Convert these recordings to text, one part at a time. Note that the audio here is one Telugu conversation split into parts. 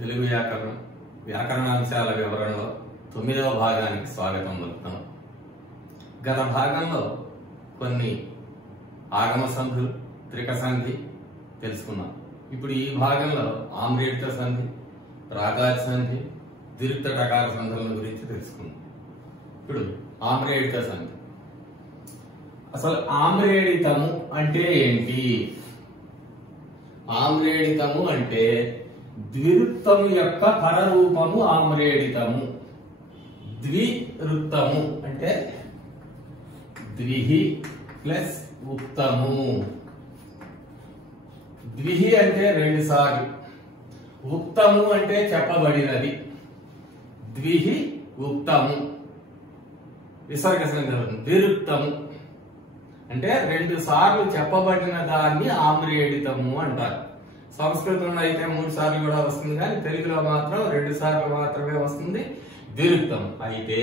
తెలుగు వ్యాకరణాంశాల వివరణలో 9వ భాగానికి స్వాగతం పలుకుతాం. గత భాగంలో కొన్ని ఆగమ సంధులు, త్రిక సంధి తెలుసుకున్నాం. ఇప్పుడు ఈ భాగంలో ఆమ్రేడిత సంధి, రాగాది సంధి, దీర్ఘ టకార సంధుల గురించి తెలుసుకున్నాం. ఇప్పుడు ఆమ్రేడిత సంధి. అసలు ఆమ్రేడితము అంటే ఏంటి? ఆమ్రేడితము అంటే ద్వివృత్తము యొక్క పరరూపము ఆమ్రేడితము. ద్వివృత్తము అంటే ద్విహి ప్లస్ ఉక్తము. ద్విహి అంటే 2 సార్లు, ఉక్తము అంటే చెప్పబడినది. ద్విహి ఉక్తము విసర్గ సందర్భం. ద్వివృత్తము అంటే 2 సార్లు చెప్పబడిన దాన్ని ఆమ్రేడితము అంటారు. సంస్కృతంలో అయితే 3 సార్లు కూడా వస్తుంది, కానీ తెలుగులో మాత్రం 2 సార్లు మాత్రమే వస్తుంది ద్వివృత్తం. అయితే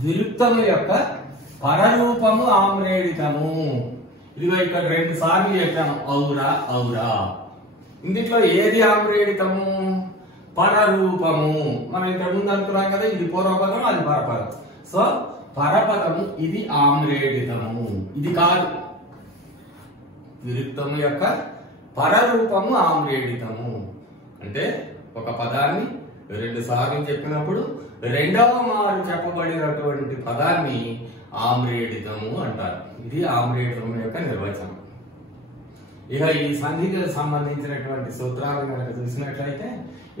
ద్వివృత్తము యొక్క పరరూపము ఆమ్రేడితము. ఇదిగో ఇక్కడ 2 సార్లు చెప్పాము, ఔరా ఔరా. ఇందులో ఏది ఆమ్రేడితము? పరరూపము. మనం ఇక్కడ ముందు అనుకున్నాం కదా, ఇది పూర్వపదం, అది పరపదం. సో పరపదము ఇది ఆమ్రేడితము, ఇది కాదు. ద్వివృత్తము యొక్క పరరూపము ఆమ్రేడితము అంటే ఒక పదాన్ని 2 సార్లు చెప్పినప్పుడు 2వ మారు చెప్పబడినటువంటి పదాన్ని ఆమ్రేడితము అంటారు. ఇది ఆమ్రేడితము యొక్క నిర్వచనం. ఇక ఈ సంధికి సంబంధించినటువంటి సూత్రాలు కనుక చూసినట్లయితే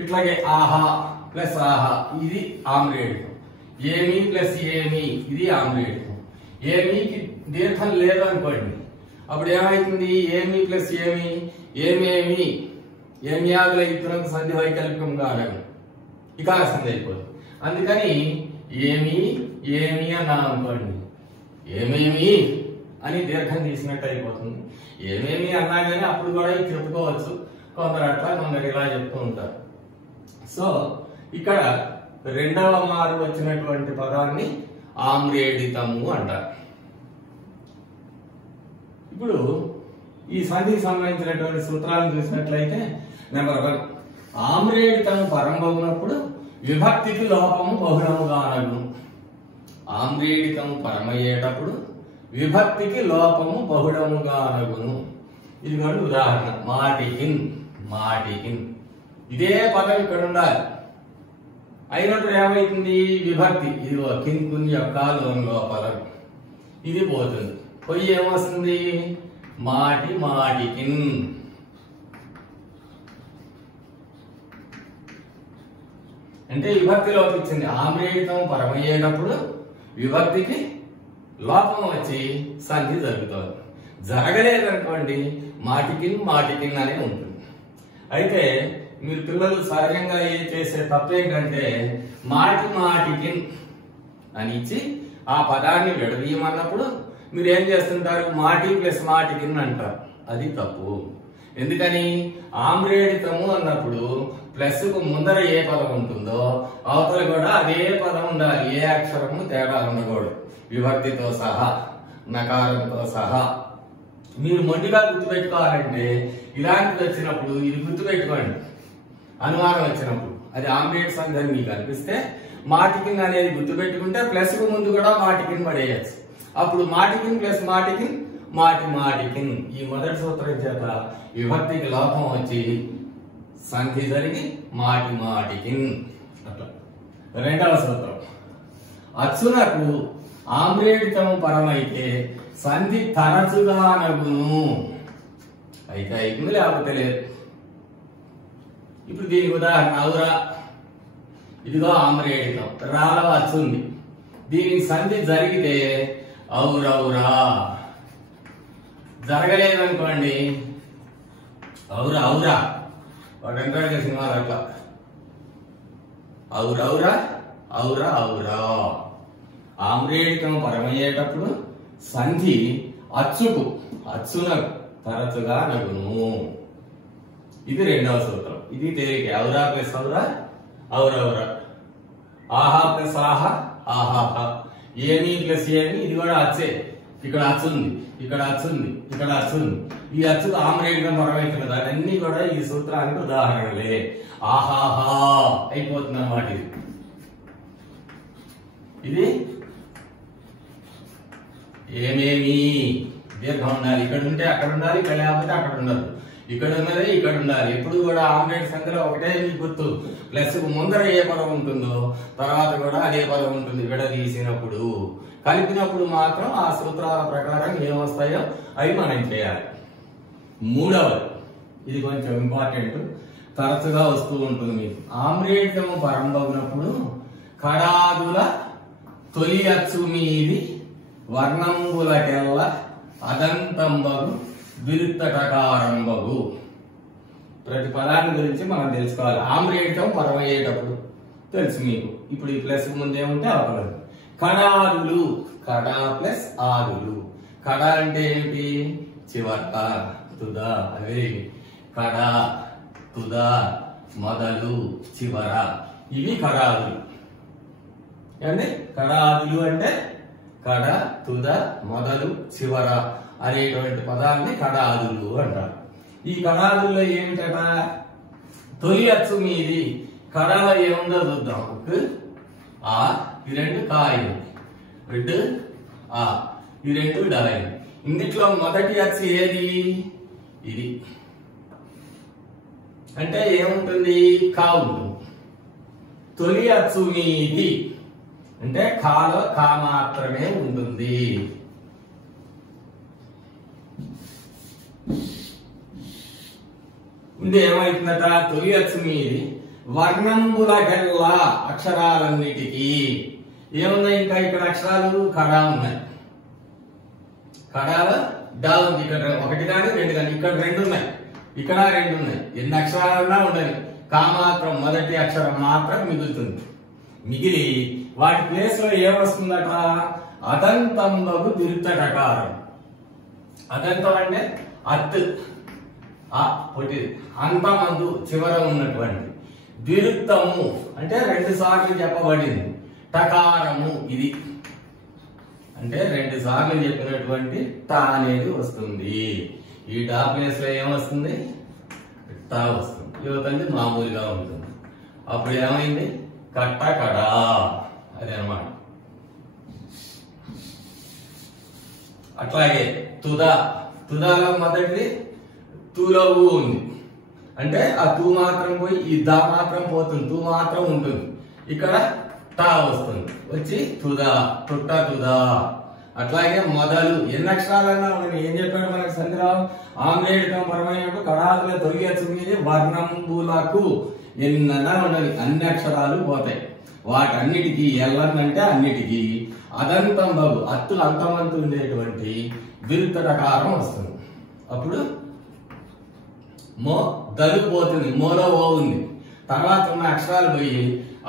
ఇట్లాగే ఆహా ప్లస్ ఆహా ఇది ఆమ్రేడితం. ఏమి ప్లస్ ఏమి ఇది ఆమ్రేడితం. ఏమికి దీర్ఘం లేదనుకోండి, అప్పుడు ఏమైతుంది? ఏమి ప్లస్ ఏమి ఏమేమి ఏమియాగుల ఇతరం సంధి వైకల్పం కాగలదు, ఇక సంధి అయిపోతుంది. అందుకని ఏమి ఏమి అన్నా అనుకోండి, ఏమేమి అని దీర్ఘం తీసినట్టు అయిపోతుంది. ఏమేమి అన్నా కానీ అప్పుడు కూడా ఇది చెప్పుకోవచ్చు. కొందరు అట్లా, కొందరు ఇలా చెప్తూ ఉంటారు. సో ఇక్కడ 2వ మారు వచ్చినటువంటి పదాన్ని ఆమ్రేడితము అంటారు. ఇప్పుడు ఈ సంధికి సంబంధించినటువంటి సూత్రాలను చూసినట్లయితే నెంబర్ 1, ఆమ్రేడితము పరంబవునప్పుడు విభక్తికి లోపము బహుళముగానగును. ఆమ్రేడితము పరమయ్యేటప్పుడు విభక్తికి లోపము బహుళముగానగును. ఇది కూడా ఉదాహరణ. మాటికిన్ మాటికిన్ ఇదే పదం ఇక్కడ ఉండాలి, అయినప్పుడు ఏమైతుంది? విభక్తి. ఇది కిన్ కున్ యొక్క లోపల ఇది పోతుంది, పోయి ఏమొస్తుంది? మాటి మాటికిన్. అంటే విభక్తి లోపించింది. ఆమ్రేడితం పరమయ్యేటప్పుడు విభక్తికి లోపం వచ్చి సంధి జరుగుతుంది. జరగలేదనుకోండి మాటికిన్ మాటికిన్ అనే ఉంటుంది. అయితే మీరు పిల్లలు సహజంగా చేసే తప్పు ఏంటంటే మాటి మాటికిన్ అని ఇచ్చి ఆ పదాన్ని విడదీయమన్నప్పుడు మీరు ఏం చేస్తుంటారు? మాటి ప్లస్ మాటికిన్ అంటారు. అది తప్పు. ఎందుకని? ఆమ్రేడితము అన్నప్పుడు ప్లస్ కు ముందర ఏ పదం ఉంటుందో అవతల కూడా అదే పదం ఉండాలి. ఏ అక్షరము తేడా ఉండకూడదు. విభక్తితో సహా, నకారంతో సహా. మీరు మొండిగా గుర్తుపెట్టుకోవాలంటే ఇలాంటిది వచ్చినప్పుడు ఇది గుర్తుపెట్టుకోండి. అనుమానం వచ్చినప్పుడు అది ఆమ్రేడ్ సంధి అని మీకు అనిపిస్తే మాటికిన్ అనేది గుర్తుపెట్టుకుంటే ప్లస్ కు ముందు కూడా మాటికిన్ పడేయచ్చు. అప్పుడు మాటికిన్ ప్లస్ మాటికిన్ మాటి మాటికిన్. ఈ మొదటి సూత్రం చేత విభక్తికి లోపం వచ్చి సంధి జరిగి మాటి మాటికిన్. అట్లా 2వ సూత్రం, అచ్చునకు ఆమ్రేడితము పరమైతే సంధి తరచుగానగును. అయితే అయిపోయింది, లేకపోతే లేదు. ఇప్పుడు దీనికి ఉదాహరణ ఔరా. ఇదిగో ఆమ్రేడితం, రాలో అచ్చుంది. దీనికి సంధి జరిగితే ఔరౌరా. జరగలేదనుకోండి ఔరా ఔరా. వాటంటాడు సినిమాలు అట్లా, ఔరౌరా ఔరా ఔరా. ఆమ్రేడితం పరమయ్యేటప్పుడు సంధి అచ్చునకు తరచుగా నగును. ఇది 2వ సూత్రం. ఇది తేలిక. ఔరా ప్లస్ ఔరా ఔరౌరా. ఆహా ప్లస్ ఆహా ఆహాహా. ఏమి ప్లస్ ఏమి ఇది కూడా అచ్చే. ఇక్కడ అచ్చుంది, ఇక్కడ అచ్చుంది, ఇక్కడ అచ్చుంది. ఈ అచ్చుకు ఆమ్రేడితం పరమవుతున్నది అదన్నీ కూడా ఈ సూత్రానికి ఉదాహరణలే. ఆహాహా అయిపోతుంది అన్నమాట. ఇది ఏమేమి దీర్ఘం ఉండాలి, ఇక్కడ ఉంటే అక్కడ ఉండాలి, ఇక్కడ లేకపోతే అక్కడ ఉండదు, ఇక్కడ ఉన్నదే ఇక్కడ ఉండాలి. ఎప్పుడు కూడా ఆమ్రేడ్ సంఖ్యలో ఒకటే మీకు గుర్తు, ప్లస్ ముందర ఏ పదం ఉంటుందో తర్వాత కూడా అదే పదం ఉంటుంది. విడదీసినప్పుడు కలిపినప్పుడు మాత్రం ఆ సూత్రాల ప్రకారం ఏమొస్తాయో అవి మనం చేయాలి. మూడవది, ఇది కొంచెం ఇంపార్టెంట్, తరచుగా వస్తూ ఉంటుంది మీకు. ఆమ్రేడితము పరంబగునప్పుడు కడాదుల తొలి అచ్చు మీది వర్ణంబులకెల్ల అదంతంబగు విరుత్తటకారంబగు. ప్రతి పదాన్ని గురించి మనం తెలుసుకోవాలి. ఆమ్రేడితం పరమయ్యేటప్పుడు తెలుసు మీకు. ఇప్పుడు ఈ ప్లస్ ముందేముంటే అవకలేదు. కడాదులు, కడా ప్లస్ ఆదులు. కడ అంటే ఏమిటి? చివర, తుద. అదే కడ, తుద, మొదలు, చివర, ఇవి కడాదులు. ఏమండి? కడాదులు అంటే కడ, తుద, మొదలు, చివర అనేటువంటి పదాన్ని కడాదులు అంటారు. ఈ కడాదుల్లో ఏమిటట? తొలి అచ్చు మీది కడలో ఏముందో చూద్దాం. ఆ, ఈ రెండు కాయలు, రెండు ఆ, ఈ రెండు డాయలు. ఇందులో మొదటి అచ్చు ఏది? ఇది. అంటే ఏముంటుంది? కా ఉంటుంది. తొలి అచ్చు మీది అంటే కాలో కా మాత్రమే ఉంటుంది. ఉంటే ఏమైతుందట? తొలి అచ్చు మీది వర్ణంబులకెల్లా అక్షరాలన్నిటికీ ఏమున్నాయి? ఇంకా ఇక్కడ అక్షరాలు కడా ఉన్నాయి. కడాలో డా ఉంది. ఇక్కడ ఒకటి కానీ రెండు కానీ, ఇక్కడ రెండు ఉన్నాయి, ఇక్కడ రెండు ఉన్నాయి. ఎన్ని అక్షరాలన్నా ఉండని, కా మాత్రం మొదటి అక్షరం మాత్రం మిగులుతుంది. మిగిలి వాటి ప్లేస్ లో ఏమొస్తుందట? అదంతంబగు దిరుత్తటకారం. అదంతం అంటే అత్, పొట్టి, అంతమందు చివర ఉన్నటువంటి. దిరుత్తము అంటే 2 సార్లు చెప్పబడింది. టకారము ఇది అంటే 2 సార్లు చెప్పినటువంటి టా అనేది వస్తుంది. ఈ టా ప్లేస్ లో ఏమొస్తుంది? టా వస్తుంది. యువతండి మామూలుగా ఉంటుంది. అప్పుడు ఏమైంది? కట్ట కడా. అదే అన్నమాట. అట్లాగే తుద, తుదాలో మొదటిది తూలో ఊ ఉంది. అంటే ఆ తూ మాత్రం పోయి ఈ దా మాత్రం పోతుంది, తూ మాత్రం ఉంటుంది. ఇక్కడ టా వస్తుంది, వచ్చి తుదా, తుట్ట తుదా. అట్లాగే మొదలు ఎన్ని అక్షరాలన్నా మనం ఏం చెప్పాడు మనకి సంధిరావు? ఆమ్రేడితం పరమైనప్పుడు కడాదుల తొలి అచ్చు మీది వర్ణంబులకు ఎన్నన్నా ఉండదు, అన్ని అక్షరాలు పోతాయి. వాటన్నిటికీ ఎల్లన్నంటే అన్నిటికీ అదంతం బగు అత్తులు అంతమంతు ఉండేటువంటి విరుత్తటకారం వస్తుంది. అప్పుడు మో దలు పోతుంది, మోలో ఓ ఉంది, తర్వాత ఉన్న అక్షరాలు పోయి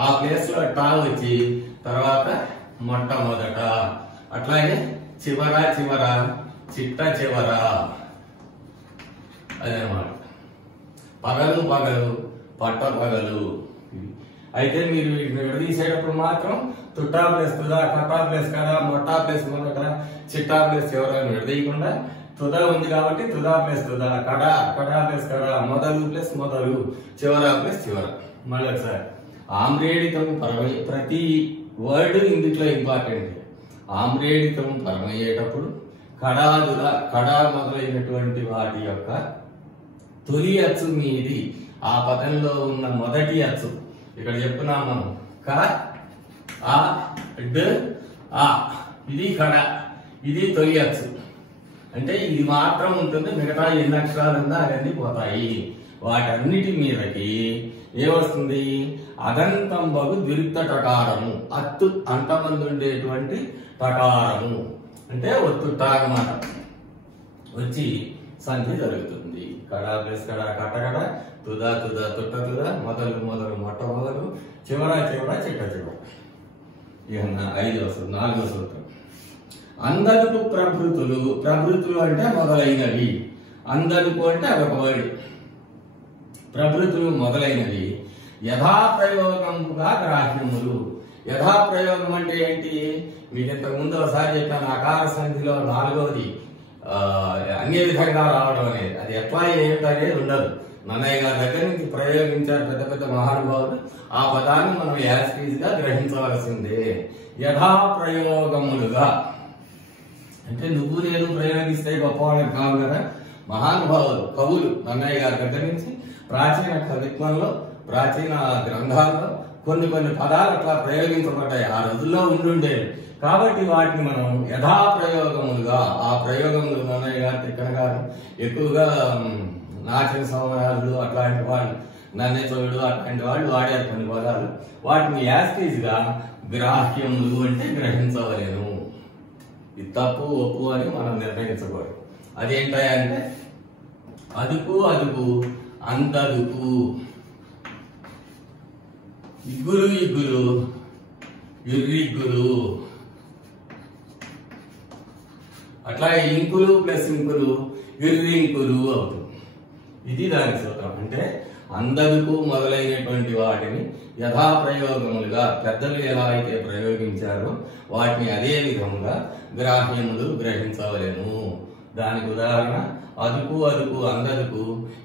ఆ ప్లేస్ లో టా వచ్చి తర్వాత మొట్టమొదట. అట్లాగే చివర చివర, చిట్ట చివర. అదనమాట. పగలు పగలు, పట్ట పగలు. అయితే మీరు వీటిని విడదీసేటప్పుడు మాత్రం తుట్టా ప్లేస్ తుదా, కట్టా ప్లేస్ కదా, మొట్టా ప్లేస్ మొదట, చిట్టా ప్లేస్ చివర విడదీయకుండా తుదా ఉంది కాబట్టి తుదా ప్లేస్ తుదా, కడా, కడా ప్లేస్ కడా, మొదలు ప్లేస్ మొదలు, చివర ప్లేస్ చివర. మళ్ళీ ఒకసారి ఆమ్రేడితం పరమయ్యే ప్రతి వర్డ్ ఇందులో ఇంపార్టెంట్. ఆమ్రేడితం పరమయ్యేటప్పుడు కడాదుల, కడా మొదలైనటువంటి వాటి యొక్క తొలి అచ్చు మీది ఆ పదంలో ఉన్న మొదటి అచ్చు. ఇక్కడ చెప్తున్నాం మనం క, ఆ, డ్, ఆ. ఇది కడ, ఇది తొలి అచ్చు. అంటే ఇది మాత్రం ఉంటుంది, మిగతా ఎన్ని అక్షరాలు ఉందా అవన్నీ పోతాయి. వాటన్నిటి మీదకి ఏమొస్తుంది? అదంతంబగు విరుత్త టకారము. అత్తు అంతమంది ఉండేటువంటి టకారము అంటే ఒత్తుట్ట అన్నమాట. వచ్చి సంధి జరుగుతుంది. కడా ప్లస్ కడా, కట్ట కడ, తుదా తుదా, తుట్ట తుదా, మొదలు మొదలు, మొట్ట మొదలు, చివర చివర, చిట్ట చివర. ఇక 5వ సూత్రం, 4వ సూత్రం. అందదుపు ప్రభృతులు. ప్రభృతులు అంటే మొదలైనవి. అందదుపు అంటే అదొక వర్డ్. ప్రభృతులు మొదలైనవి యథాప్రయోగముగా గ్రాహ్యములు. యథాప్రయోగం అంటే ఏంటి? మీకు ఇంతకు ముందు ఒకసారి చెప్పాను. అకార సంధిలో 4వది అన్ని విధంగా రావడం అనేది, అది ఎట్లా ఏమిటనేది ఉండదు. నన్నయ్య గారి దగ్గర నుంచి ప్రయోగించారు పెద్ద పెద్ద మహానుభావులు. ఆ పదాన్ని మనం యాస్టీజ్ గా గ్రహించవలసిందే. యథాప్రయోగములుగా అంటే నువ్వు నేను ప్రయోగిస్తే గొప్పవాళ్ళకి కాదు కదా. మహానుభావులు కవులు నన్నయ్య గారి దగ్గర నుంచి ప్రాచీన కవిత్వంలో ప్రాచీన గ్రంథాల్లో కొన్ని కొన్ని పదాలు అట్లా ప్రయోగించబడ్డాయి, ఆ రోజుల్లో ఉండుండేవి. కాబట్టి వాటిని మనం యథాప్రయోగములుగా, ఆ ప్రయోగములు నన్నయ్య గారు తిక్కన గారు ఎక్కువగా నాట్య సోమరాజులు అట్లాంటి వాళ్ళు, నన్నెచోడు అట్లాంటి వాళ్ళు వాడారు కొన్ని పదాలు. వాటిని యాస్టీజ్ గా గ్రాహ్యములు అంటే గ్రహించవలేను. ఇది తప్పు ఒప్పు అని మనం నిర్ణయించకూడదు. అదేంటంటే అదుపు అదుపు అంతదుపు, ఇగ్గులు ఇగ్గులు ఇర్రిగ్గులు, అట్లాగే ఇంకులు ప్లస్ ఇంకులు ఇర్రింకులు అవుతుంది. ఇది దాని సూత్రం. అంటే అందదుకు మొదలైనటువంటి వాటిని యథాప్రయోగములుగా పెద్దలు ఎలా అయితే ప్రయోగించారో వాటిని అదే విధంగా గ్రాహ్యములు గ్రహించవలేను. దానికి ఉదాహరణ అదుపు అదుపు అందదుకు,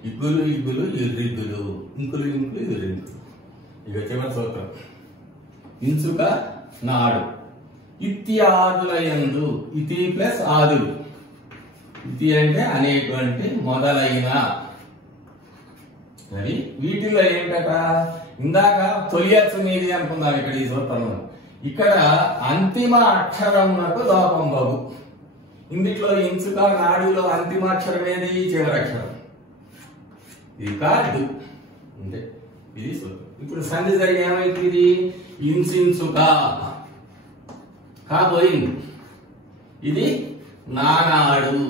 ఇగ్గులు ఇగ్గులు ఇర్రిగ్గులు, ఇంకులు ఇంకులు ఇర్రింకులు. ఇక చివరి సూత్రం ఇంచుక నాడు, ఇత్యాదులయందు, ఇతి ప్లస్ ఆదులు, ఇతి అంటే అనేటువంటి మొదలైన, మరి వీటిలో ఏంటట ఇందాక తొలి అచ్చు మీది అనుకుందాం. ఇక్కడ ఈ సూత్రంలో ఇక్కడ అంతిమ అక్షరమునకు లోపం బగు. ఇందులో ఇంచుక నాడులో అంతిమ అక్షరం ఏది? చివరి అక్షరం. ఇది కాదు అంటే ఇది సూత్రం. ఇప్పుడు సంధి జరిగి ఏమైంది? ఇంచుక కాబోయింది. ఇది నానాడు.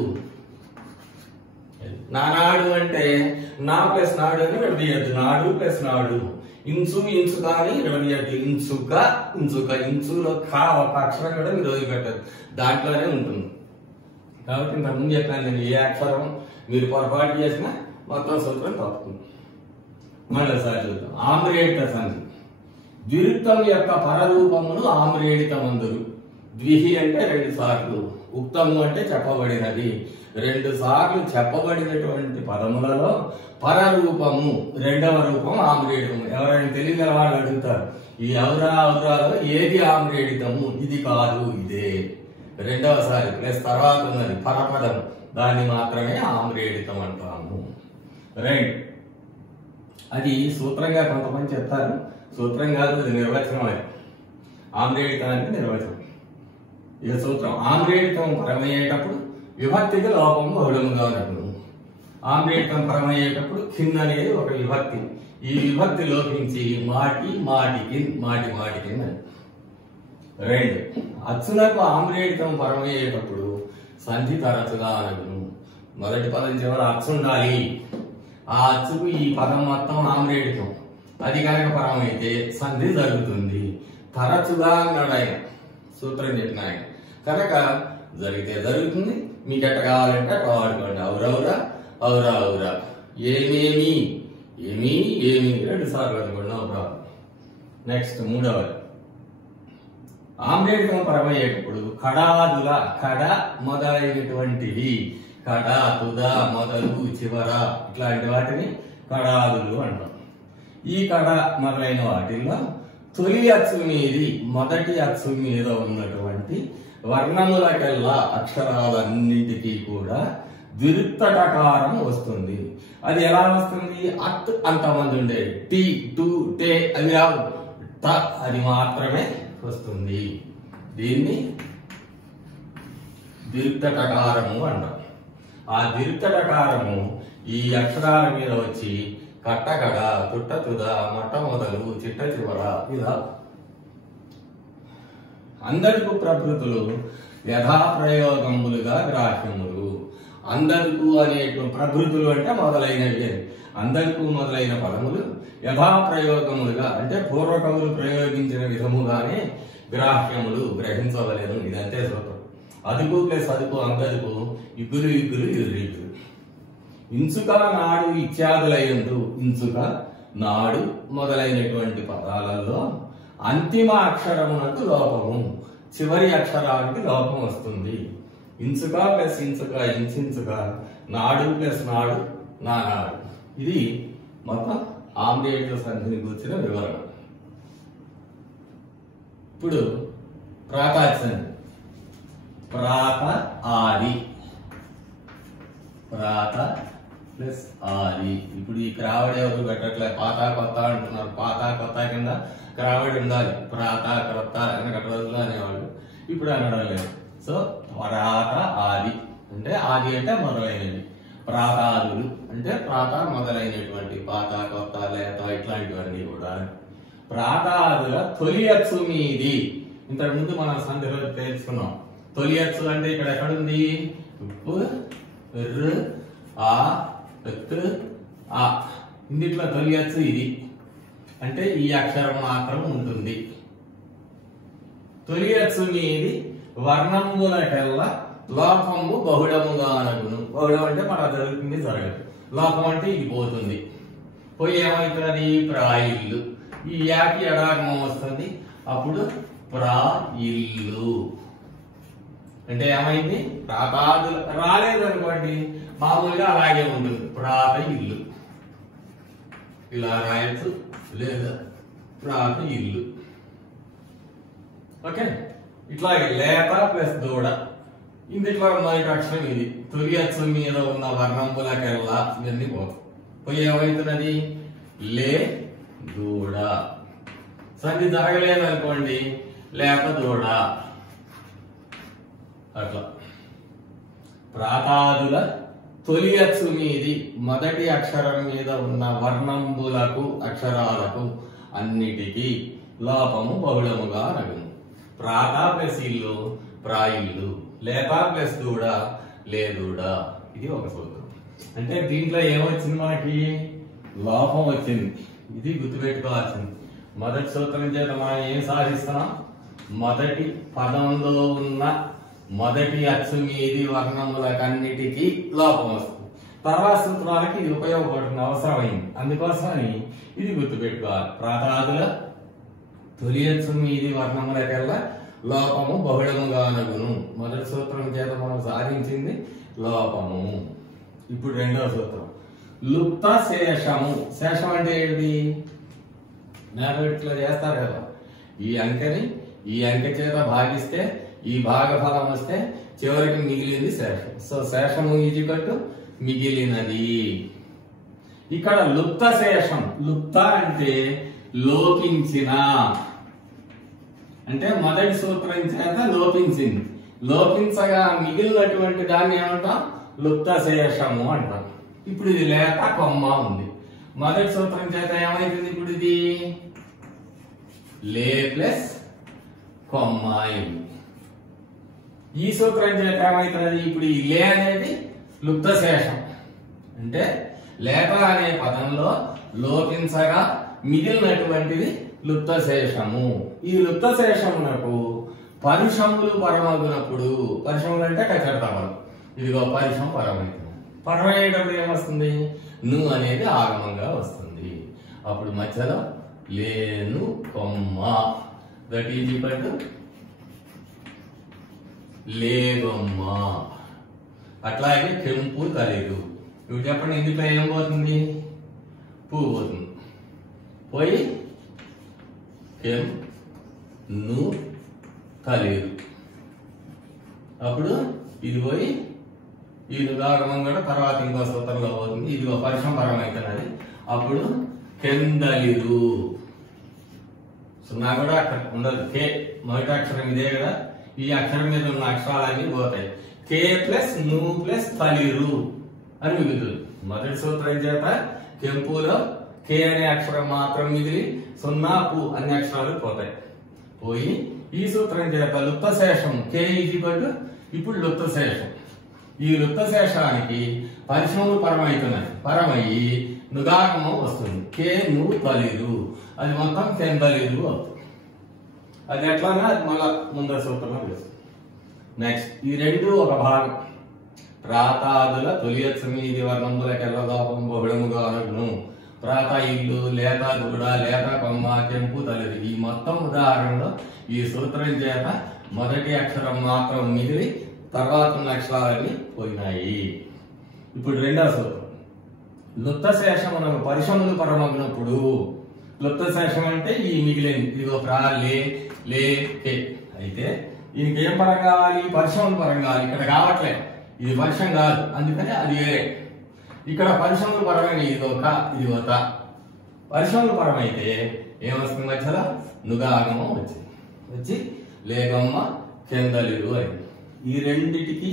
నానాడు అంటే నా ప్లస్ నాడు అని విడదీయద్దు, నాడు ప్లస్ నాడు. ఇంచు ఇంచు కానీ విడదీయద్దు, ఇంచుక ఇంచుక. ఇంచులో కా ఒక అక్షరం కూడా మీరు వదిలిపెట్టదు, దాంట్లోనే ఉంటుంది. కాబట్టి ఇంతకుముందు చెప్పాను నేను, ఏ అక్షరం మీరు పొరపాటు చేసినా మొత్తం సూత్రం తప్పుతుంది. మళ్ళీసారి చూద్దాం. ఆమ్రేడిత సంధి. ద్విరుక్తం యొక్క పరరూపమును ఆమ్రేడితమందురు. ద్విహి అంటే 2 సార్లు, ఉక్తము అంటే చెప్పబడినది. 2 సార్లు చెప్పబడినటువంటి పదములలో పరరూపము, 2వ రూపం ఆమ్రేడితము. ఎవరైనా తెలియగల వాళ్ళు అడుగుతారు, ఈ ఔరాలో ఏది ఆమ్రేడితము? ఇది కాదు, ఇదే. 2వసారి ప్లస్ తర్వాత ఉన్నది పరపదం, దాన్ని మాత్రమే ఆమ్రేడితం అంటాము. రైట్. అది సూత్రంగా కొంతమంది చెప్తారు, సూత్రం కాదు, అది నిర్వచనం. అది ఆమ్రేడితానికి నిర్వచనం. ఇక సూత్రం ఆమ్రేడితం పరమయ్యేటప్పుడు విభక్తికి లోపము బహుళముగా ఉన్నప్పుడు, ఆమ్రేడితం పరమయ్యేటప్పుడు కింద అనేది ఒక విభక్తి. ఈ విభక్తి లోపించి మాటి మాటికి మాటి మాటికి. 2 అచ్చునకు ఆమ్రేడితం పరమయ్యేటప్పుడు సంధి తరచుగా అనగును. మొదటి పదం చివర అచ్చు ఉండాలి. ఆ అచ్చుకు ఈ పదం మొత్తం ఆమ్రేడితం, అది కనుక పరమైతే సంధి జరుగుతుంది. తరచుగా అన్నాడు ఆయన, సూత్రం చెప్పిన ఆయన. కనుక జరిగితే జరుగుతుంది. మీకు ఎట్ట కావాలంటే అట్లా వాడుకోండి. ఔరౌరా ఔరా ఔరా, ఏమేమి ఏమి ఏమి 2 సార్లు అనుకోండి. ఔరా. నెక్స్ట్ 3వది ఆమ్రేడితం పరమయ్యేటప్పుడు కడాదుల, కడ మొదలైనటువంటివి, కడ తుద మొదలు చివర ఇట్లాంటి వాటిని కడాదులు అంటాం. ఈ కడ మొదలైన వాటిల్లో తొలి అచ్చు మీది, మొదటి అచ్చు మీద ఉన్నటువంటి వర్ణములకెల్లా అక్షరాలన్నిటికీ కూడా ద్విరుక్తటకారం వస్తుంది. అది ఎలా వస్తుంది? అత్ అంతమంది ఉండేది, టి టు టే అవి రావు, ట అది మాత్రమే వస్తుంది. దీన్ని ద్విరుక్తటకారము అంటాం. ఆ ద్విరుక్తటకారము ఈ అక్షరాల మీద వచ్చి కట్టకడ, తుట్ట తుద, మట్ట మొదలు, చిట్ట చివర ఇలా. అందరికు ప్రభృతులు యథాప్రయోగములుగా గ్రాహ్యములు. అందరికు అనే ప్రభృతులు అంటే మొదలైనవి. అందరికు మొదలైన పదములు యథాప్రయోగములుగా అంటే పూర్వకములు ప్రయోగించిన విధముగానే గ్రాహ్యములు గ్రహించవలేను. ఇదంతే సూత్రం. అదుపు ప్లస్ అదుపు అందదుకు, ఇగ్గులు ఇగ్గులు ఇర్రిగ్గులు. ఇంచుక నాడు ఇత్యాదులయందు, ఇంచుక నాడు మొదలైనటువంటి పదాలలో అంతిమ అక్షరమునకు లోపము, చివరి అక్షరానికి లోపం వస్తుంది. ఇంచుక ప్లస్ ఇంచుక ఇంచుక, నాడు ప్లస్ నాడు నానాడు. ఇది మొత్తం ఆమ్రేట్ల సంధిని కూర్చిన వివరణ. ఇప్పుడు ప్రాతాది సంధి. ప్రాత ఆది, ప్రాత ప్లస్ ఆది. ఇప్పుడు ఈ క్రావడి ఎవరు పెట్టట్లే, పాత కొత్త అంటున్నారు. పాత కొత్త కింద క్రావడి ఉండాలి, ప్రాత కొత్త అని రోజులు అనేవాళ్ళు, ఇప్పుడు అనడం లేదు. సో ప్రాత ఆది అంటే ఆది అంటే మొదలైనవి, ప్రాతాదులు అంటే ప్రాత మొదలైనటువంటి, పాత కొత్త లేత ఇట్లాంటివన్నీ కూడా. ప్రాతాదుల తొలి అచ్చు మీది. ఇంతకు ముందు మనం సంధిలో తెలుసుకున్నాం. తొలి అచ్చు అంటే ఇక్కడ ఎక్కడుంది? ఉప్పు రు ఆ ఎత్తు ఆ, ఇందుట్లో తొలి అచ్చు ఇది అంటే ఈ అక్షరం మాత్రం ఉంటుంది. తొలి అచ్చు మీది వర్ణములకెల్లా లోపము బహుళముగా అనగును. బహుళం అంటే మన జరుగుతుంది జరగదు, లోపం అంటే ఇది పోతుంది. పోయి ఏమవుతుంది? ప్రాయిల్లు. ఈ యాకి ఎడాగమం వస్తుంది, అప్పుడు ప్రా ఇల్లు అంటే ఏమైంది? ప్రాతాదులు రాలేదు అనుకోండి, మామూలుగా అలాగే ఉంటుంది, ప్రాత ఇల్లు. ఇలా రాయొచ్చు, లేదా ప్రాత ఇల్లు. ఓకే, ఇట్లాగే లేత ప్లస్ దూడ. ఇందులో మొదటి అక్షరం ఇది. తొలి అక్షరం మీద ఉన్న వర్ణంబులకెల్లా ఇవన్నీ పోతాయి. పోయి ఏమవుతున్నది? లే దూడ. సంధి జరగలేదు అనుకోండి, లేక దూడ. అట్లా ప్రాతాదుల తొలి అచ్చు మీది మొదటి అక్షరం మీద ఉన్న వర్ణంబులకు అక్షరాలకు అన్నిటికీ లోపము బహుళముగా నగును. ప్రాత ప్లస్ ఇల్లు ప్రాయిల్లు, లేత ప్లస్ దూడ లేదూడ. ఇది ఒక సూత్రం. అంటే దీంట్లో ఏమొచ్చింది? మనకి లోపం వచ్చింది. ఇది గుర్తుపెట్టుకోవాల్సింది. మొదటి సూత్రం చేత మనం ఏం సాధిస్తున్నాం? మొదటి పదంలో ఉన్న మొదటి అచ్చు మీది వర్ణములకన్నిటికీ లోపం వస్తుంది. తర్వాత సూత్రాలకి ఇది ఉపయోగపడుతుంది, అవసరమైంది. అందుకోసమని ఇది గుర్తుపెట్టుకోవాలి. ప్రాతాదుల తొలి అచ్చు మీది వర్ణములకెల్లా లోపము బహుళముగా నగును. మొదటి సూత్రం చేత మనం సాధించింది లోపము. ఇప్పుడు రెండవ సూత్రం లుప్త శేషము. శేషం అంటే ఏంటి? మ్యాథమెటిక్స్ లో చేస్తారు కదా, ఈ అంకెని ఈ అంకె చేత భాగిస్తే ఈ భాగఫలం వస్తే చివరికి మిగిలింది శేషం. సో శేషము ఈజికట్టు మిగిలినది. ఇక్కడ లుప్త శేషం. లుప్త అంటే లోపించిన, అంటే మొదటి సూత్రం చేత లోపించింది. లోపించగా మిగిలినటువంటి దాన్ని ఏమంటాం? లుప్త శేషము అంటాం. ఇప్పుడు ఇది లేక కొమ్మ ఉంది. మొదటి సూత్రం చేత ఏమైతుంది? ఇప్పుడు ఇది లే ప్లస్ కొమ్మ అయింది. ఈ సూత్రం చేత ఏమైతున్నది? ఇప్పుడు ఈ లే అనేది లుప్త శేషం. అంటే లేక అనే పదంలో లోపించగా మిగిలినటువంటిది లుప్త శేషము. ఈ లుప్త శేషమునకు పరుషములు పరమగునప్పుడు, పరుషములు అంటే కచరతములు, ఇదిగో పరుషం పరమైతుంది. పరమయ్యేటప్పుడు ఏమొస్తుంది? ను అనేది ఆగమంగా వస్తుంది. అప్పుడు మధ్యలో లేను కొమ్మ, దట్ ఈజ్ ఈక్వల్ టు లేగొమ్మ. అట్లాగే కెంపు తలేదు. ఇప్పుడు చెప్పండి, ఇందులో ఏం పోతుంది? పువ్వు పోతుంది. పోయి కెం ను తలేదు. అప్పుడు ఇది పోయి ఈ నుగాగమం కూడా తర్వాత ఇంకో సూత్రంలో పోతుంది. ఇదిగో పరిశంపరం అవుతున్నది. అప్పుడు కెందలిరు. సున్నా కూడా అక్కడ ఉండదు. కే మొదటి అక్షరం ఇదే కదా, ఈ అక్షరం మీద ఉన్న అక్షరాలన్నీ పోతాయి. కే ప్లస్ ను ప్లస్ తలిరు అని మిగులుతుంది. మొదటి సూత్రం చేత కెంపులో కే అనే అక్షరం మాత్రం మిగిలి సున్నా పు అనే అక్షరాలు పోతాయి. పోయి ఈ సూత్రం చేత లుప్త శేషం కే ఈక్వల్ ఇప్పుడు లుప్త శేషం. ఈ లుప్త శేషానికి పరిశ్రమలు పరమవుతున్నాయి. పరమయ్యి నుగాగమం వస్తుంది. కే ను తలిరు, అది మొత్తం కెందలిరు అవుతుంది. అది ఎట్లాగా అది మళ్ళా ముందర సూత్రంలో తెలుస్తుంది. నెక్స్ట్ ఈ రెండు ఒక భాగం. ప్రాతాదుల తొలియత్స మీది వర్ణములకెల్ల లోపం బహుళముగా అనుగును. ప్రాత ఇల్లు, లేత దూడ, లేత కొమ్మ, కెంపు తలిరు. ఈ మొత్తం ఉదాహరణలో ఈ సూత్రం చేత మొదటి అక్షరం మాత్రం మిగిలి తర్వాత ఉన్న అక్షరాలన్నీ పోయినాయి. ఇప్పుడు రెండవ సూత్రం, లుప్త శేషమునకు పరిశ్రమలు పరమగినప్పుడు. లుప్త శేషం అంటే ఈ మిగిలింది, ఇదిగో ప్రా లే లే కే. అయితే దీనికి ఏం పరం కావాలి? పరిశ్రమలు పరం కావాలి. ఇక్కడ కావట్లేదు, ఇది పరిశ్రమ కాదు, అందుకని అది వేరే. ఇక్కడ పరిశ్రమలు పరమైన ఇది ఒక ఇది ఒక. పరిశ్రమలు పరం అయితే ఏమొస్తుంది? మధ్యలో నుగాగమం వచ్చి లేగమ్మ కిందలిరు అని. ఈ రెండిటికి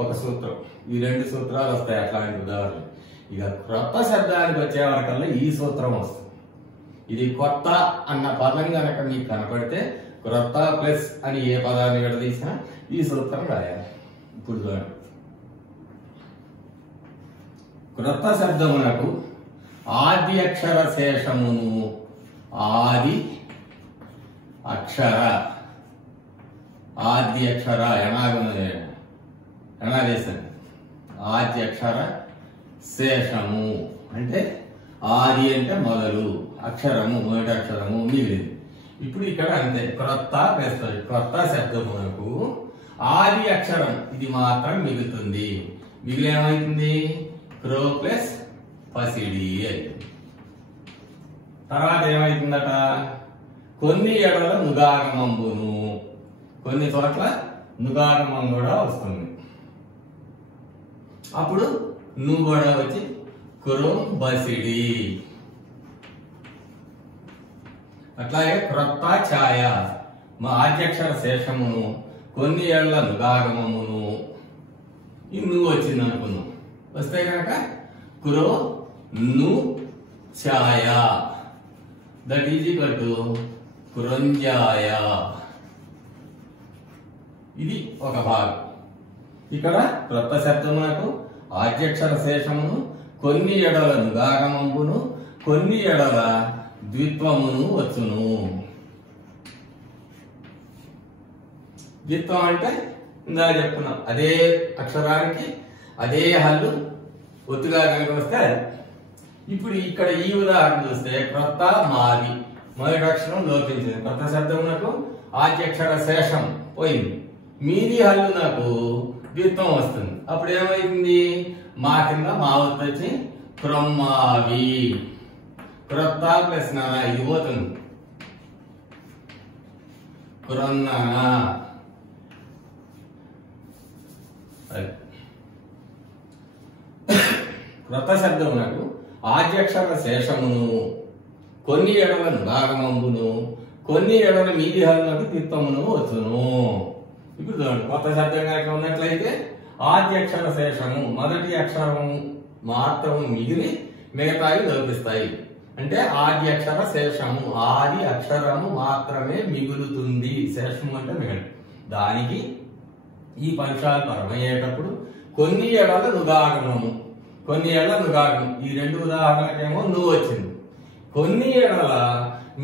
ఒక సూత్రం, ఈ రెండు సూత్రాలు వస్తాయి అట్లాంటి ఉదాహరణలు. ఇక క్రొత్త శబ్దానికి వచ్చే వరకల్లా ఈ సూత్రం వస్తుంది. ఇది కొత్త అన్న పదం కనుక మీకు కనపడితే క్రొత్త ప్లస్ అని ఏ పదాన్ని విడదీసినా ఈ సూత్రం రాయాలి. ఇప్పుడు చూడండి, క్రొత్త శబ్దమునకు ఆది అక్షర శేషమును. ఆది అక్షర ఆది అక్షర ఎనాగేసండి. ఆది అక్షర శేషము అంటే ఆది అంటే మొదలు, అక్షరము మొదటి అక్షరము మిగిలింది. ఇప్పుడు ఇక్కడ అంతే, క్రొత్త ప్లస్ క్రొత్త శబ్దమునకు ఆది అక్షరం ఇది మాత్రం మిగులుతుంది. మిగిలేమైతుంది? క్రో ప్లస్ పసిడి అవుతుంది. తర్వాత ఏమైతుందట? కొన్ని ఎడల నుగాగమంబును. కొన్ని చోట్ల నుగాగమం కూడా వస్తుంది. అప్పుడు నువ్వు కూడా వచ్చి కురు బసిడి. అట్లాగే క్రొత్త ఛాయ మా ఆద్యక్షర శేషమును కొన్ని ఏళ్ల నుగాగమమును. ఈ నువ్వు వచ్చింది అనుకున్నాం, వస్తే కనుక కురో ను ఛాయ దట్ ఈజ్ ఈక్వల్ టు కురంజాయ. ఇది ఒక భాగం. ఇక్కడ క్రొత్త శబ్దమునకు ఆద్యక్షర శేషమును కొన్ని ఎడల నుగాగమంబును కొన్ని ఎడల ద్విత్వమును వచ్చును. ద్విత్వం అంటే ఇందా చెప్తున్నాం, అదే అక్షరానికి అదే హల్లు ఒత్తుగా కనుక వస్తే అది. ఇప్పుడు ఇక్కడ ఈ ఉదాహరణ చూస్తే క్రొత్త మాది మొదటి అక్షరం లోపించింది. క్రొత్త శబ్దమునకు ఆద్యక్షర శేషం పోయింది, మీది హల్లు నాకు ద్విత్వం వస్తుంది. అప్పుడు ఏమైంది? మా కింద మా ఒత్తు వచ్చి క్రొమ్మావి. క్రొత్త ప్లస్ నానా ఇది పోతుంది, క్రొన్నానా. క్రొత్త శబ్దమునకు ఆద్యక్షర శేషమును కొన్ని ఎడల నుగాగమంబును కొన్ని ఎడల మీది హల్లునకు ద్విత్వమును వచ్చును. ఇప్పుడు చూడండి, కొత్త శబ్దం కనుక ఉన్నట్లయితే ఆద్యక్షర శేషము మొదటి అక్షరము మాత్రం మిగిలి మిగతావి లోపిస్తాయి. అంటే ఆది అక్షర శేషము, ఆది అక్షరము మాత్రమే మిగులుతుంది. శేషము అంటే మిగలి. దానికి ఈ పరీక్షలు పరమయ్యేటప్పుడు కొన్ని ఎడల నుగాగమము కొన్ని ఏళ్ల నుగాగం, ఈ రెండు ఉదాహరణకేమో నువ్వు వచ్చింది. కొన్ని ఏళ్ల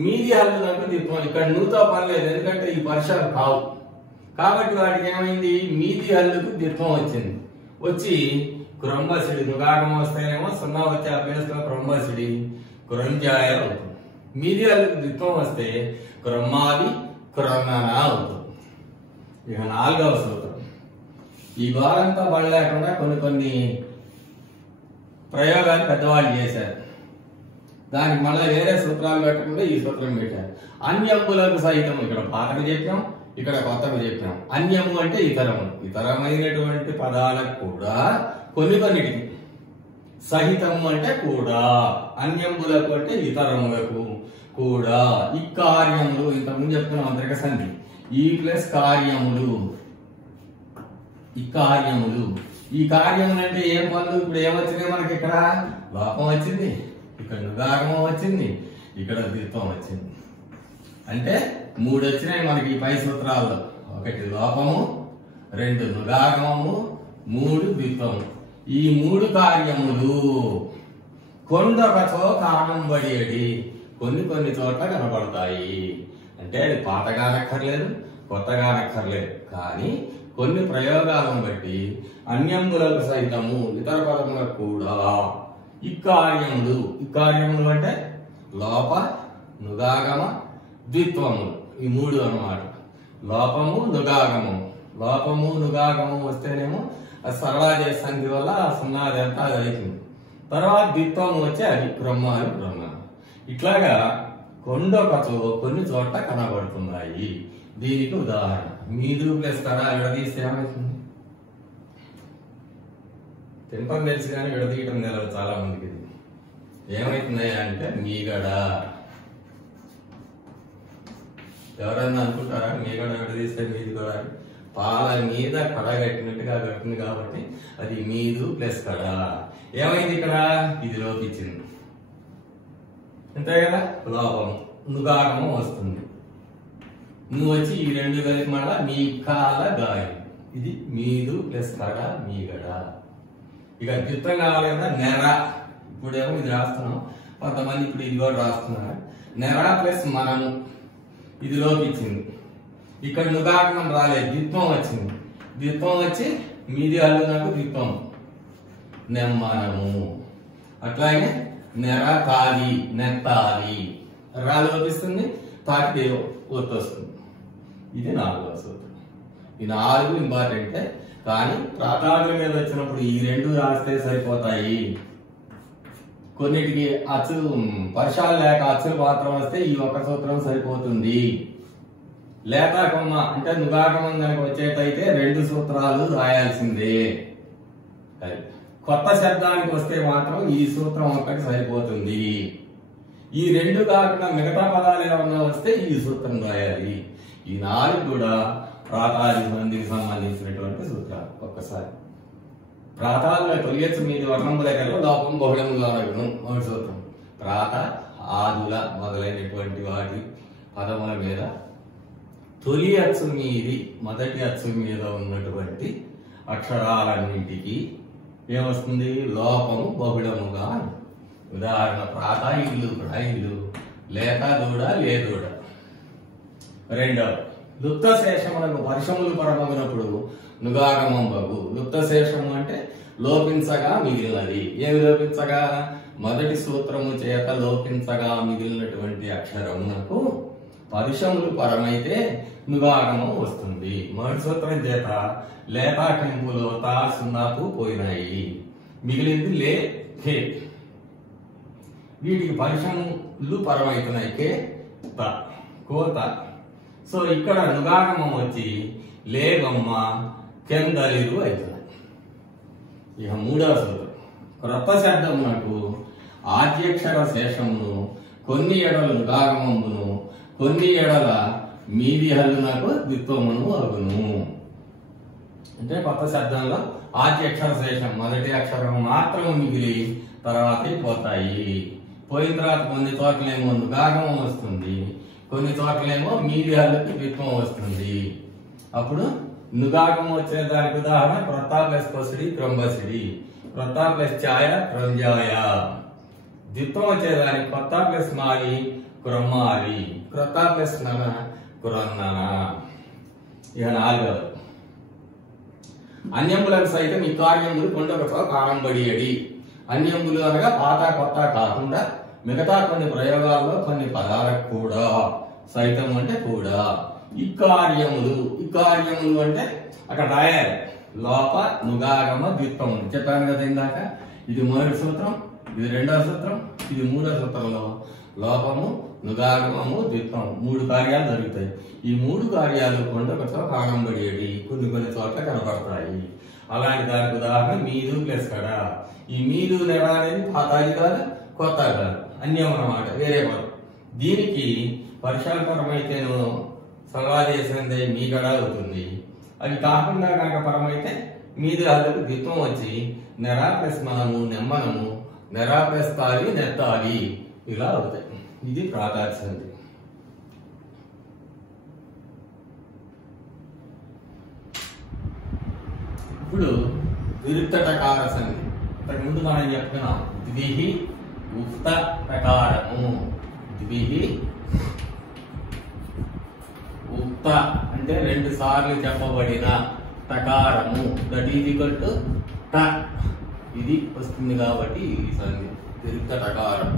మీది హల్లునకు ద్విత్వం. ఇక్కడ నువ్వుతో పని లేదు, ఎందుకంటే ఈ పరీక్షలు కావు కాబట్టి వాటికి ఏమైంది? మీది హల్లుకు ద్విత్వం వచ్చింది. వచ్చి క్రొంబసిడి నుగాగం వస్తేనేమో సున్నా వచ్చే ఆ ప్లేస్ లో క్రొంబసిడి క్రొంజాయ అవుతుంది. మీది హల్లుకు ద్విత్వం వస్తే క్రొమ్మాది క్రొన్నన అవుతుంది. ఇక నాలుగవ సూత్రం, ఈ గోరంతా బడి లేకుండా కొన్ని ప్రయోగాలు పెద్దవాళ్ళు చేశారు. దానికి మళ్ళీ వేరే సూత్రాలు పెట్టకుండా ఈ సూత్రం పెట్టారు. అన్యములకు సహితం ఇక్కడ పాతకు చెప్పాం, ఇక్కడ కొత్తకు చెప్పాం. అన్యము అంటే ఇతరము, ఇతరమైనటువంటి పదాలకు కూడా కొన్నిటికి. సహితము అంటే కూడా, అన్యములకు అంటే ఇతరములకు కూడా. ఈ కార్యములు ఇంతకుముందు చెప్తున్నాం అంతరిక సంధి. ఈ ప్లస్ కార్యములు, ఈ కార్యములు. ఈ కార్యములు అంటే ఏం పనులు? ఇప్పుడు ఏమొచ్చినాయి మనకి? ఇక్కడ లోపం వచ్చింది, ఇక్కడ నుగాగమం వచ్చింది, ఇక్కడ ద్విత్వం వచ్చింది. అంటే మూడు వచ్చినాయి మనకి ఈ పై సూత్రాల్లో. ఒకటి లోపము, రెండు నుగాగమము, మూడు ద్విత్వము. ఈ మూడు కార్యములు కొండొకచో కానంబడేది కొన్ని చోట్ల కనబడతాయి. అంటే అది పాతగానక్కర్లేదు, కొత్తగానక్కర్లేదు. కానీ కొన్ని ప్రయోగాలను బట్టి అన్యములకు సహితము ఇతర పదములకు కూడా ఇక్కార్యములు అంటే లోప, నుగాగమ, ద్విత్వములు, ఈ మూడు అన్నమాట. లోపము, నుగాగమము లోపము నుగాగము వస్తేనేమో సరళాజయ సంధి వల్ల సున్నాది అంతా అది అవుతుంది. తర్వాత ద్విత్వము వచ్చి అది బ్రహ్మాలు బ్రహ్మాలు. ఇట్లాగా కొన్ని చోట్ల కనబడుతున్నాయి. దీనికి ఉదాహరణ మీదు ప్లస్ కడ విడదీస్తే ఏమవుతుంది? తినపం తెలుసు కానీ విడదీయటం తెలియదు చాలా మందికి. ఏమవుతున్నాయి అంటే మీగడ. ఎవరన్నా అనుకుంటారా మీగడ విడదీస్తే మీది కూడా? పాల మీద కడ కట్టినట్టుగా కట్టింది కాబట్టి అది మీదు ప్లస్ కడ. ఏమైంది ఇక్కడ? ఇది లోపించింది అంతే కదా. లోపం నుగాగము వస్తుంది. నువ్వు వచ్చి ఈ రెండు కలిపి మళ్ళా మీ కాల గాయం. ఇది మీదు ప్లస్ కడ మీగడ. ఇక ద్విత్వం కావాలి కదా నెర. ఇప్పుడేమో ఇది రాస్తున్నాం, కొంతమంది ఇప్పుడు ఇది కూడా రాస్తున్నారు. నెర ప్లస్ మనము ఇది లోపించింది. ఇక్కడ నుగాగమం రాలేదు, ద్విత్వం వచ్చింది. ద్విత్వం వచ్చి మీది అల్లు నాకు ద్విత్వం నెమ్మనము. అట్లాగే నెర తాలి నెత్తాలి రా లోపిస్తుంది, తాకి ఒత్తు వస్తుంది. ఇది 4వ సూత్రం. ఈ 4 ఇంపార్టెంటే, కానీ ప్రాతాదుల మీద వచ్చినప్పుడు ఈ 2 రాస్తే సరిపోతాయి. కొన్నిటికి అచ్చులు వర్షాలు లేక అచ్చులు మాత్రం వస్తే ఈ ఒక్క సూత్రం సరిపోతుంది. లేత కొమ్మ అంటే నుగాగమం కనుక వచ్చేటైతే 2 సూత్రాలు రాయాల్సిందే. కొత్త శబ్దానికి వస్తే మాత్రం ఈ సూత్రం ఒక్కటి సరిపోతుంది. ఈ 2 కాకుండా మిగతా పదాలు ఏమన్నా వస్తే ఈ సూత్రం రాయాలి. ఈ 4 కూడా ప్రాతాది సంధికి సంబంధించినటువంటి సూత్రాలు. ఒక్కసారి ప్రాతాల్లో తొలియచ్చు మీది వర్ణము దగ్గర లోపం బహుళముగా మొదటి సూత్రం. ప్రాత ఆదుల మొదలైనటువంటి వాటి పదముల మీద తొలి అచ్చు మీది మొదటి అచ్చు మీద ఉన్నటువంటి అక్షరాలన్నింటికి ఏమొస్తుంది? లోపము బహుళముగా. ఉదాహరణ ప్రాత ఇల్లు ఇల్లు, లేత దూడ లేదూడ. రెండవ లుప్త శేషములకు వర్షములు పరమగినప్పుడు నుగాగమం బగు. లుప్త శేషము అంటే లోపించగా మిగిలినది. ఏమి లోపించగా? మొదటి సూత్రము చేత లోపించగా మిగిలినటువంటి అక్షరమునకు పరుషములు పరమైతే నుగాగమం వస్తుంది. మొదటి సూత్రం చేత లేతా కెంపులో తా సున్నాకు పోయినాయి, మిగిలింది లే హే. వీటికి పరుషములు పరమవుతున్నాయి. కే త కోత. సో ఇక్కడ నుగాగమం వచ్చి లేగమ్మ కెందలిరు అవుతుంది. ఇక 3వ సూత్రం క్రొత్త శబ్దమునకు ఆద్యక్షర శేషమును కొన్ని ఎడలు నుగాగమమును కొన్ని ఎడల మీది హల్లునకు ద్విత్వమును అగును. అంటే కొత్త శబ్దంలో ఆద్యక్షర శేషం మొదటి అక్షరం మాత్రం మిగిలి తర్వాత పోతాయి. పోయిన తర్వాత కొన్ని చోట్లేమో నుగాగమం వస్తుంది, కొన్ని చోట్లేమో మీది హల్లుకి ద్విత్వం వస్తుంది. అప్పుడు నుగాగమం వచ్చేదానికి ఉదాహరణ క్రొత్త ప్లస్ కొసిడి క్రొంబసిడి, క్రొత్త ప్లస్ ఛాయ క్రొంజాయ. ద్విత్వం వచ్చేదానికి కొత్త ప్లస్ మాలి క్రొమ్మాలి, క్రొత్త ప్లస్ నన క్రొన్నన. ఇక 4వ అన్యములకు సైతం ఈ కార్యములు కొండొకతో కారంబడియడి. అన్యములు అనగా పాత కొత్త కాకుండా మిగతా కొన్ని ప్రయోగాల్లో కొన్ని పదాలకు కూడా సైతం అంటే కూడా ఇకార్యములు అంటే అక్కడ రాయాలి. లోప నుగాగమ ద్విత్వం చెప్పాను కదా ఇందాక. ఇది మొదటి సూత్రం, ఇది 2వ సూత్రం, ఇది 3వ సూత్రంలో లోపము నుగాగమము ద్విత్వం 3 కార్యాలు జరుగుతాయి. ఈ 3 కార్యాలు కొండొకతో కారంబడియడి కొన్ని చోట్ల కనబడతాయి. అలాంటి దానికి ఉదాహరణ మీదు ప్లస్ కడ. ఈ మీదు నెర అనేది పాతాది కాదు, కొత్త కాదు, అన్యం అన్నమాట, వేరే పదం. దీనికి వర్షాలపరమైతేను సర్వాదేశందే మీ గడ అవుతుంది. అది కాకుండా కనుక పరమైతే మీది అల్లకు ద్విత్వం వచ్చి నెరా ప్లస్ మనము నెమ్మనము, నెరా ప్లస్ తాలి నెత్తాలి ఇలా అవుతాయి. ఇది ప్రాతాది సంధి. ఇప్పుడు విరుక్తటకార సంధి. ముందు మనం చెప్తున్నాం ద్విహి ఉక్త టకారము. ద్విహి ఉక్త అంటే 2 సార్లు చెప్పబడిన టకారము, దట్ ఈజ్ ఈక్వల్ టు ట. ఇది వస్తుంది కాబట్టి ఈ సంధి విరుక్త టకారం.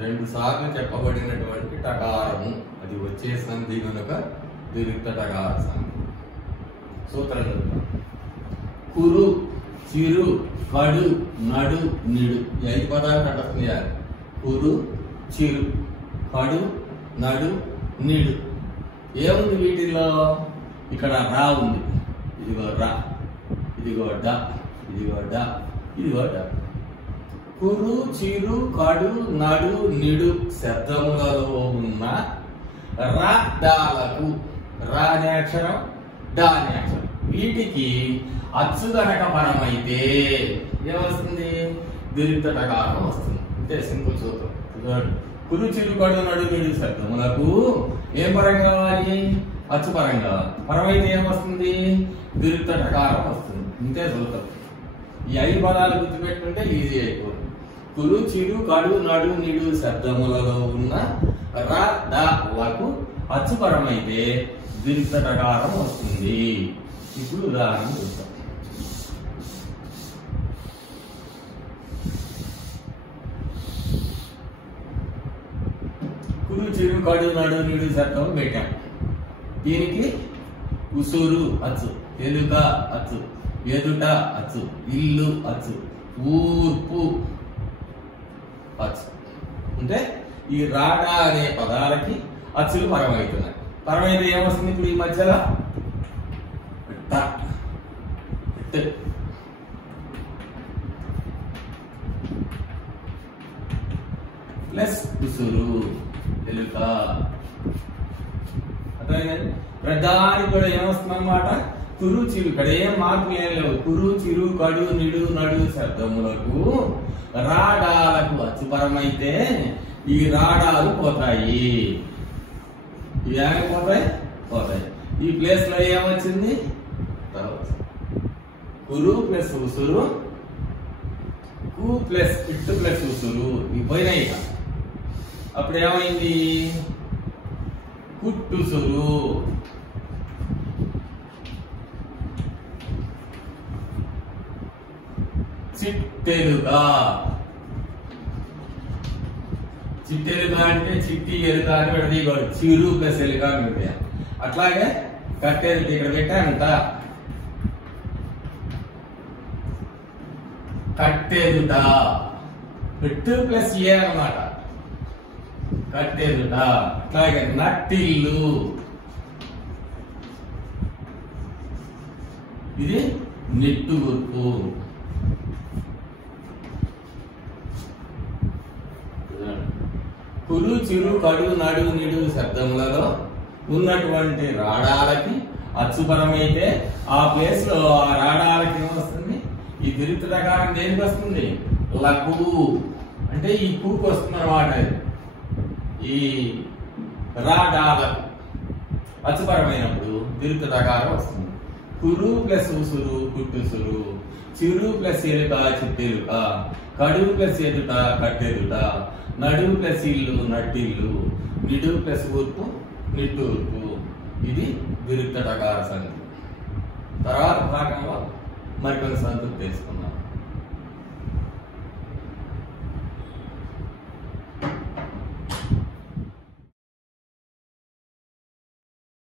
2 సార్లు చెప్పబడినటువంటి టకారము అది వచ్చే సంధి కనుక దీర్ఘటకార సంధి. సూత్రం చెప్తాం. కురు, చిరు, కడు, నడు, నిడు. ఈ 5 పదాలు కంఠస్థం చేయాలి. కురు, చిరు, కడు, నడు, నిడు. ఏముంది వీటిల్లో? ఇక్కడ రా ఉంది, ఇదిగో రా, ఇదిగో డ, ఇదిగో డ, ఇదిగో డ. కురు, చిరు, కడు, నడు, నిడు శబ్దములలో ఉన్న రా డాలకు, రా అనే అక్షరం, డా అనే అక్షరం, వీటికి అచ్చు గనక పరమైతే ఏమొస్తుంది? దీర్ఘటకారం వస్తుంది. అంటే సింపుల్ సూత్రం. కురు, చిరు, కడు, నడు, నిడు శబ్దములకు ఏం పరం కావాలి? అచ్చు పరం కావాలి. పరమైతే ఏమొస్తుంది? దీర్ఘటకారం వస్తుంది. ఇంతే సూత్రం. ఈ 5 పదాలు గుర్తుపెట్టుకుంటే ఈజీ అయిపోతుంది. కురు, చిరు, కడు, నడు, నిడు శబ్దములలో ఉన్న రా లకు అచ్చుపరమైతే దీర్ఘటకారం వస్తుంది. ఇప్పుడు ఉదాహరణ చూద్దాం. కురు, చిరు, కడు, నడు, నిడు శబ్దం పెట్టాం. దీనికి ఉసురు అచ్చు, ఎలుక అచ్చు, ఎదుట అచ్చు, ఇల్లు అచ్చు, ఊర్పు అచ్చు. అంటే ఈ రాడా అనే పదాలకి అచ్చులు పరమవుతున్నాయి. పరమైతే ఏమొస్తుంది? ఇప్పుడు ఈ మధ్యలో ప్లస్ ఉసురు, ఎలుక. ప్రధానికి కూడా ఏమొస్తుంది అన్నమాట? కురు, చిరు. ఇక్కడ ఏం మార్పులు ఏం లేవు. కురు, చిరు, కడు, నిడు, నడు శబ్దములకు రాడాలకు అచ్చుపరమైతే ఈ రాడాలు పోతాయి. ఏమైపోతాయి? పోతాయి. ఈ ప్లేస్ లో ఏమొచ్చింది? కురు ప్లస్ ఉసురు, కు ప్లస్ ఇట్టు ప్లస్ ఉసురు ఇవి పోయినాయి. అప్పుడు ఏమైంది? కుట్టుసురు. చిట్టెలుగా. చిట్టెలుగా అంటే చిట్టి ఎలుక అని విడదీయకూడదు. చిరు ప్లస్ ఎలుక అని పెట్టా. అట్లాగే కట్టెలుక ఇక్కడ పెట్టానంట. కట్టెదుట పెట్టు ప్లస్ ఏ అన్నమాట. కట్టెదుట. అట్లాగే నట్టిల్లు. ఇది నిట్టూర్పు. కురు, చిరు, కడు, నడు, నిడు శబ్దములలో ఉన్నటువంటి రాడాలకి అచ్చుపరమైతే ఆ ప్లేస్ లో ఆ రాడాలకి ఏమొస్తుంది? ఈ దీర్ఘటకారం దేనికి వస్తుంది? లఘు. అంటే ఈ కూకు వస్తుంది అన్నమాట. ఈ రాడాలకు అచ్చుపరమైనప్పుడు దీర్ఘటకారం వస్తుంది. కురు ప్లస్ ఉసురు, కుట్టుసురు. చిరు ప్లస్ ఎలుక, చిట్టెలుక. కడు ప్లస్ ఎదుట, కట్టెదుట. నడు ప్లస్ ఇల్లు, నట్టిల్లు. నిడు ప్లస్ ఊర్పు, నిట్టూర్పు. ఇది దీర్ఘటకార సంధి. తర్వాత భాగంలో మరికొన్ని సంధులు తెలుసుకున్నాం.